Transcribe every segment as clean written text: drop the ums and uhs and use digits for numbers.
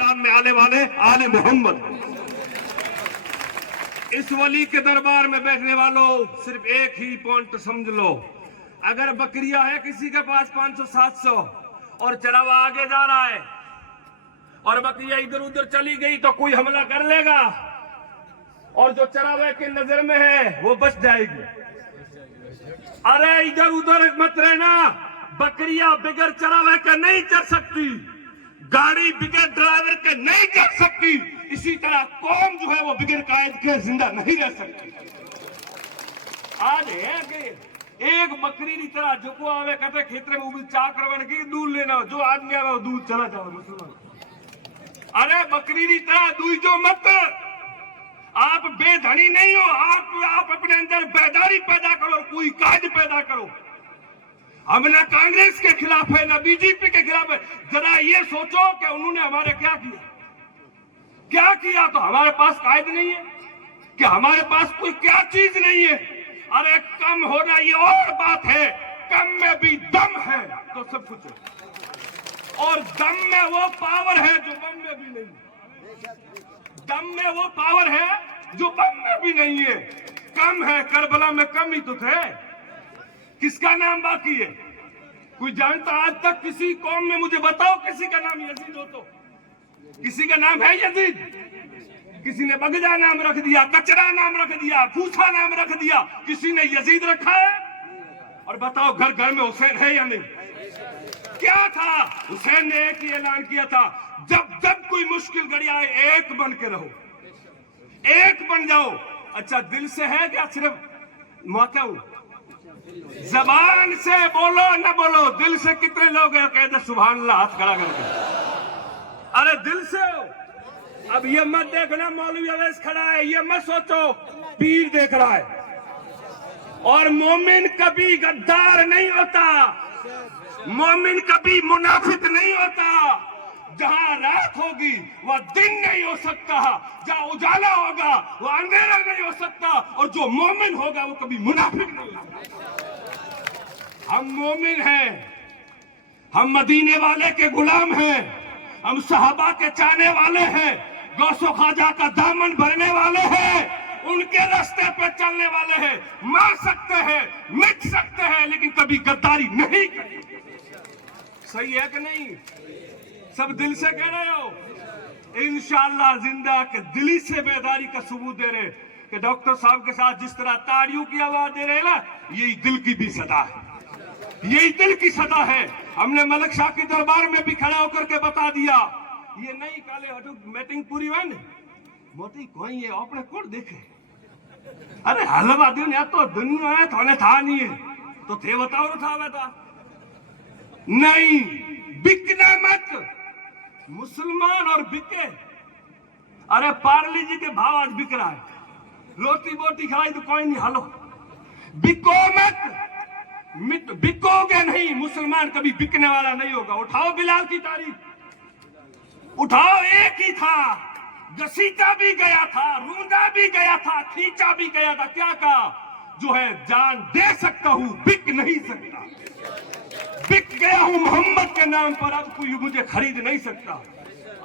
में आने वाले आले मोहम्मद। इस वली के दरबार में बैठने वालों सिर्फ एक ही पॉइंट समझ लो, अगर बकरियां है किसी के पास 500-700 और चरावा आगे जा रहा है और बकरियां इधर उधर चली गई तो कोई हमला कर लेगा और जो चरावे के नजर में है वो बच जाएगी। अरे इधर उधर मत रहना, बकरियां बिगर चरावे के नहीं चल सकती, गाड़ी बिगर ड्राइवर के नहीं चल सकती, इसी तरह कौम जो है वो बिगर कायद के जिंदा नहीं रह सकती। आज है कि एक बकरी की तरह जो को आवे कहते खेतर में उभी चाकर बन के दूध लेना, जो आदमी आवे वो दूध चला जाओ मुसलमान। अरे बकरी की तरह दूध जो मत, आप बेधनी नहीं हो, आप अपने अंदर बेदारी पैदा करो और कोई कायद पैदा करो। हम ना कांग्रेस के खिलाफ है ना बीजेपी के खिलाफ है, जरा ये सोचो कि उन्होंने हमारे क्या किया तो हमारे पास कायद नहीं है कि हमारे पास कोई क्या चीज नहीं है। अरे कम होना ये और बात है, कम में भी दम है तो सब कुछ है, और दम में वो पावर है जो बम में भी नहीं है, दम में वो पावर है जो बम में भी नहीं है। कम है, करबला में कम ही तो थे, किसका नाम बाकी है? कोई जानता आज तक किसी कौम में? मुझे बताओ किसी का नाम यजीद हो तो? किसी का नाम है यजीद? किसी ने बगजा नाम रख दिया, कचरा नाम रख दिया, फूसा नाम रख दिया, किसी ने यजीद रखा है? और बताओ घर घर में हुसैन है या नहीं? क्या था? हुसैन ने एक ही ऐलान किया था, जब जब कोई मुश्किल घड़ी आए एक बन के रहो, एक बन जाओ। अच्छा दिल से है क्या सिर्फ माताऊ? जबान से बोलो न बोलो, दिल से कितने लोग हैं कहते सुभान अल्लाह हाथ खड़ा करके? अरे दिल से हो। अब ये मत देखना मौलवी अवैस खड़ा है, ये मत सोचो पीर देख रहा है। और मोमिन कभी गद्दार नहीं होता, मोमिन कभी मुनाफिक नहीं होता। जहां रात होगी वह दिन नहीं हो सकता, जहां उजाला होगा वह अंधेरा नहीं हो सकता, और जो मोमिन होगा वो कभी मुनाफिक नहीं हो सकता। हम मोमिन हैं, हम मदीने वाले के गुलाम हैं, हम सहाबा के चाहने वाले हैं, गौसो ख्वाजा का दामन भरने वाले हैं, उनके रास्ते पे चलने वाले हैं। मार सकते हैं, मिट सकते हैं, लेकिन कभी गद्दारी नहीं करेंगे। सही है कि नहीं? सब दिल से कह रहे हो? इंशाअल्लाह जिंदा के दिली से बेदारी का सबूत दे रहे कि डॉक्टर साहब के साथ जिस तरह ताड़ियों की आवाज दे रहे ना, यही दिल की भी सदा है, यही दिल की सदा है। हमने मलिक शाह के दरबार में भी खड़ा होकर के बता दिया, ये नहीं काले हटू मीटिंग पूरी हुई न मोटी कोई है आपने कौन देखे? अरे हलवा दिन या तो दुनिया है थाने था नहीं है तो थे बताओ था बेटा नहीं। बिकना मत, मुसलमान और बिके। अरे पार्ली जी के भाव आज बिक रहा है, रोटी बोटी खाई तो कोई नहीं, हलो बिको मत, बिकोगे नहीं, मुसलमान कभी बिकने वाला नहीं होगा। उठाओ बिलाल की तारीख, उठाओ, एक ही था, घसीटा भी गया था, रूंदा भी गया था, खींचा भी गया था, क्या कहा? जो है जान दे सकता हूं, बिक नहीं सकता। बिक गया हूं मोहम्मद के नाम पर, अब कोई मुझे खरीद नहीं सकता।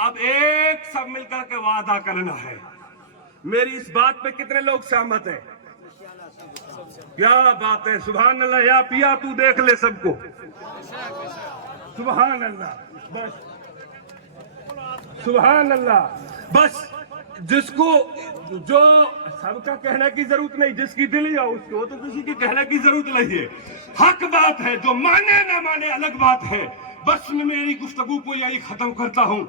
अब एक सब मिलकर के वादा करना है। मेरी इस बात पे कितने लोग सहमत हैं? क्या बात है, सुभान अल्लाह। या पिया तू देख ले सबको, सुभान अल्लाह, बस सुभान अल्लाह। बस जिसको जो सबका कहने की जरूरत नहीं, जिसकी दिल है उसको तो किसी के कहने की जरूरत नहीं है। हक बात है, जो माने ना माने अलग बात है। बस मैं मेरी गुफ्तगू को यही खत्म करता हूँ।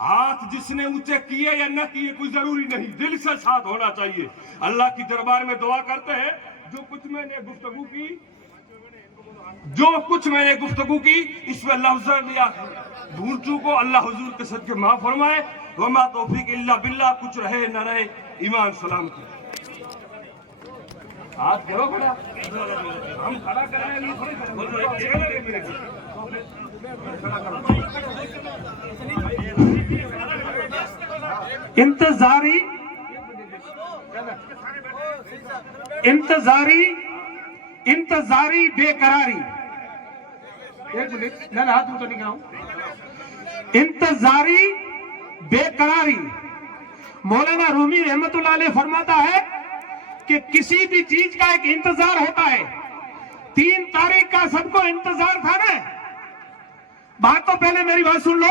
हाथ जिसने ऊंचे किए या न किए कोई जरूरी नहीं, दिल से साथ होना चाहिए। अल्लाह की दरबार में दुआ करते हैं, जो कुछ मैंने गुफ्तगू की इसमें लफ्ज़ लिया भूल चूको अल्लाह हुजूर के सदके माफ फरमाए। वमा तौफीक इल्ला बिल्लाह, कुछ रहे न रहे ईमान सलाम की। हाथ करो खड़ा, हम खड़ा कराए नहीं थोड़ी इंतजारी बेकरारी। एक मिनट, मैं हाथ ऊंचा नहीं कराऊं। इंतजारी बेकरारी। मौलाना रूमी रहमतुल्लाह अलैह फरमाता है कि किसी भी चीज का एक इंतजार होता है। 3 तारीख का सबको इंतजार था ना। बात तो पहले मेरी बात सुन लो।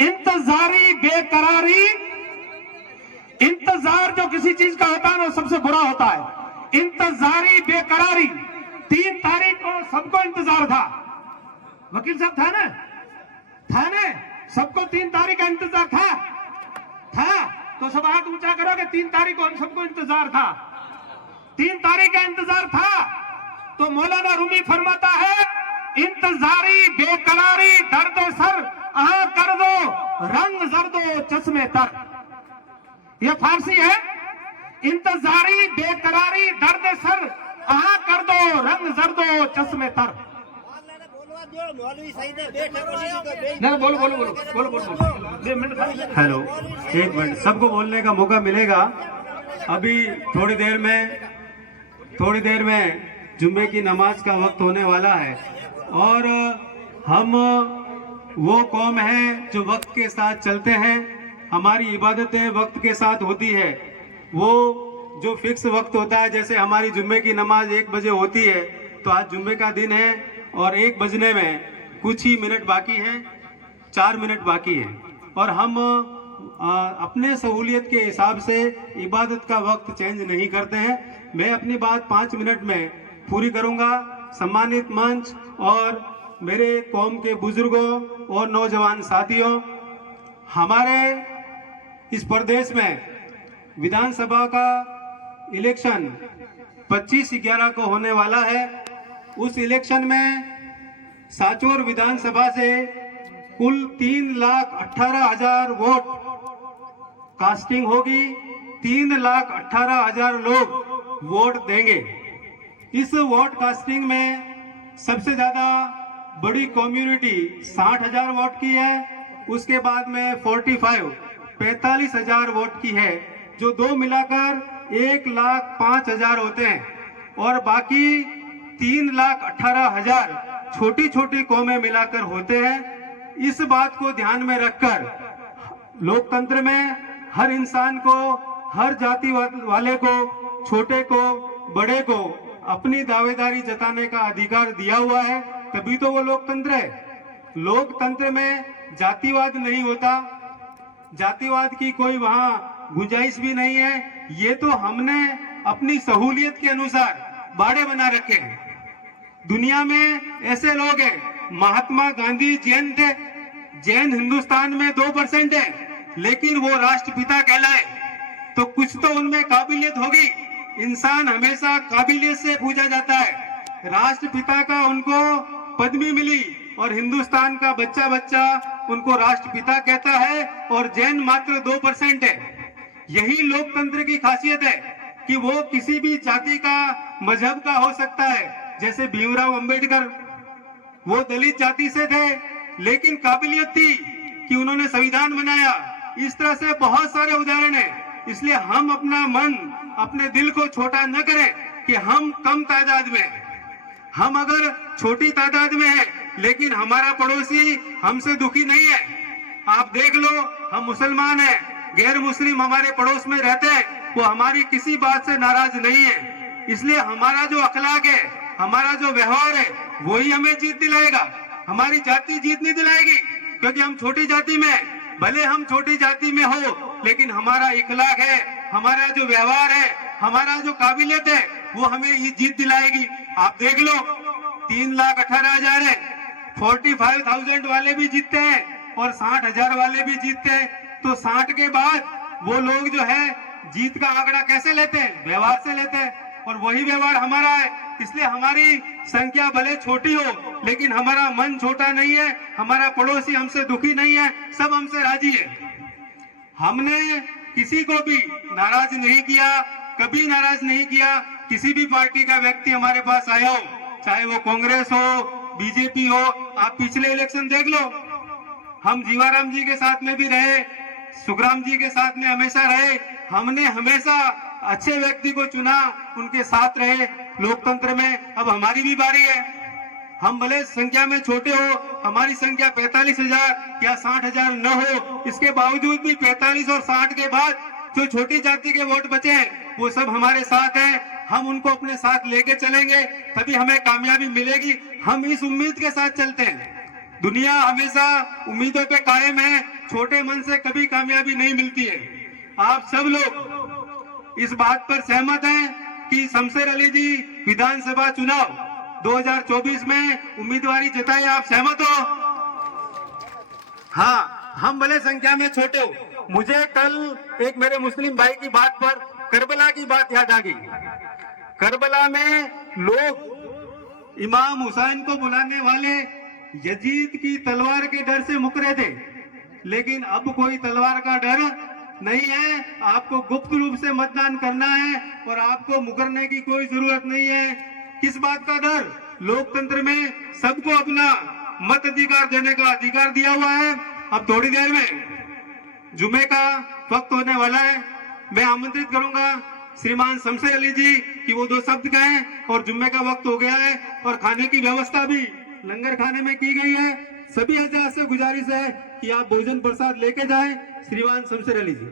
इंतजारी बेकरारी, इंतजार जो किसी चीज का होता है ना सबसे बुरा होता है। इंतजारी बेकरारी, 3 तारीख को सबको इंतजार था। वकील साहब था ना, सबको 3 तारीख का इंतजार था। तो सब हाथ ऊंचा करो कि 3 तारीख को हम सबको इंतजार था। 3 तारीख का इंतजार था। तो मौलाना रूमी फरमाता है इंतजारी बेकरारी दर्द सर आ कर दो रंग जर्दो चश्मे तर। यह फारसी है। इंतजारी बेकरारी दर्द सर आ कर दो रंग जर्दो चश्मे तर। हेलो, एक मिनट, सबको बोलने का मौका मिलेगा। अभी थोड़ी देर में जुम्मे की नमाज का वक्त होने वाला है और हम वो कौम है जो वक्त के साथ चलते हैं। हमारी इबादतें वक्त के साथ होती है। वो जो फिक्स वक्त होता है, जैसे हमारी जुम्मे की नमाज 1 बजे होती है, तो आज जुम्मे का दिन है और 1 बजने में कुछ ही मिनट बाकी हैं, 4 मिनट बाकी है और हम अपने सहूलियत के हिसाब से इबादत का वक्त चेंज नहीं करते हैं। मैं अपनी बात 5 मिनट में पूरी करूंगा। सम्मानित मंच और मेरे कौम के बुजुर्गों और नौजवान साथियों, हमारे इस प्रदेश में विधानसभा का इलेक्शन 25/11 को होने वाला है। उस इलेक्शन में साचोर विधानसभा से कुल 3,18,000 वोट कास्टिंग होगी। 3,18,000 लोग वोट देंगे। इस वोट कास्टिंग में सबसे ज्यादा बड़ी कम्युनिटी 60,000 वोट की है। उसके बाद में 45,000 वोट की है, जो दो मिलाकर 1,05,000 होते हैं और बाकी 3,18,000 छोटी छोटी कौमें मिलाकर होते हैं। इस बात को ध्यान में रखकर लोकतंत्र में हर इंसान को, हर जाति वाले को, छोटे को, बड़े को अपनी दावेदारी जताने का अधिकार दिया हुआ है, तभी तो वो लोकतंत्र है। लोकतंत्र में जातिवाद नहीं होता, जातिवाद की कोई वहां गुंजाइश भी नहीं है। ये तो हमने अपनी सहूलियत के अनुसार बाड़े बना रखे हैं। दुनिया में ऐसे लोग हैं, महात्मा गांधी जैन थे, जैन हिंदुस्तान में 2% है, लेकिन वो राष्ट्रपिता कहलाए, तो कुछ तो उनमें काबिलियत होगी। इंसान हमेशा काबिलियत से पूछा जाता है। राष्ट्रपिता का उनको पदवी मिली और हिंदुस्तान का बच्चा बच्चा उनको राष्ट्रपिता कहता है और जैन मात्र 2% है। यही लोकतंत्र की खासियत है कि वो किसी भी जाति का, मजहब का हो सकता है। जैसे भीमराव अंबेडकर, वो दलित जाति से थे, लेकिन काबिलियत थी कि उन्होंने संविधान बनाया। इस तरह से बहुत सारे उदाहरण हैं। इसलिए हम अपना मन, अपने दिल को छोटा न करें कि हम कम तादाद में हैं। हम अगर छोटी तादाद में हैं, लेकिन हमारा पड़ोसी हमसे दुखी नहीं है। आप देख लो, हम मुसलमान हैं, गैर मुस्लिम हमारे पड़ोस में रहते हैं, वो हमारी किसी बात से नाराज नहीं है। इसलिए हमारा जो अखलाक है, हमारा जो व्यवहार है, वही हमें जीत दिलाएगा। हमारी जाति जीत नहीं दिलाएगी, क्योंकि हम छोटी जाति में, भले हम छोटी जाति में हो, लेकिन हमारा इखलाक है, हमारा जो व्यवहार है, हमारा जो काबिलियत है, वो हमें ये जीत दिलाएगी। आप देख लो, 3,18,000 है, 45,000 वाले भी जीतते हैं और 60,000 वाले भी जीतते हैं। तो 60 के बाद वो लोग जो है जीत का आंकड़ा कैसे लेते हैं? व्यवहार से लेते हैं, और वही व्यवहार हमारा है। इसलिए हमारी संख्या भले छोटी हो, लेकिन हमारा मन छोटा नहीं है, हमारा पड़ोसी हमसे दुखी नहीं है, सब हमसे राजी है। हमने किसी को भी नाराज नहीं किया, कभी नाराज नहीं किया। किसी भी पार्टी का व्यक्ति हमारे पास आया हो, चाहे वो कांग्रेस हो, बीजेपी हो, आप पिछले इलेक्शन देख लो, हम जीवाराम जी के साथ में भी रहे, सुखराम जी के साथ में हमेशा रहे। हमने हमेशा अच्छे व्यक्ति को चुना, उनके साथ रहे लोकतंत्र में। अब हमारी भी बारी है, हम भले संख्या में छोटे हो, हमारी संख्या 45,000 या 60,000 न हो, इसके बावजूद भी 45 और 60 के बाद जो छोटी जाति के वोट बचे हैं वो सब हमारे साथ हैं। हम उनको अपने साथ लेके चलेंगे, तभी हमें कामयाबी मिलेगी। हम इस उम्मीद के साथ चलते हैं। दुनिया हमेशा उम्मीदों पे कायम है, छोटे मन से कभी कामयाबी नहीं मिलती है। आप सब लोग इस बात पर सहमत हैं कि शमशेर अली जी विधानसभा चुनाव 2024 में उम्मीदवारी जताए, आप सहमत हो? हाँ, हम भले संख्या में छोटे हो। मुझे कल एक मेरे मुस्लिम भाई की बात पर करबला की बात याद आ गई। करबला में लोग इमाम हुसैन को बुलाने वाले यजीद की तलवार के डर से मुकरे थे, लेकिन अब कोई तलवार का डर नहीं है। आपको गुप्त रूप से मतदान करना है और आपको मुकरने की कोई जरूरत नहीं है। किस बात का डर? लोकतंत्र में सबको अपना मत अधिकार देने का अधिकार दिया हुआ है। अब थोड़ी देर में जुमे का वक्त होने वाला है। मैं आमंत्रित करूंगा श्रीमान शमशेर अली जी कि वो 2 शब्द कहें और जुम्मे का वक्त हो गया है और खाने की व्यवस्था भी लंगर खाने में की गई है। सभी हजरात से गुजारिश है कि आप भोजन प्रसाद लेके जाएं। श्रीमान शमशेर अली जी।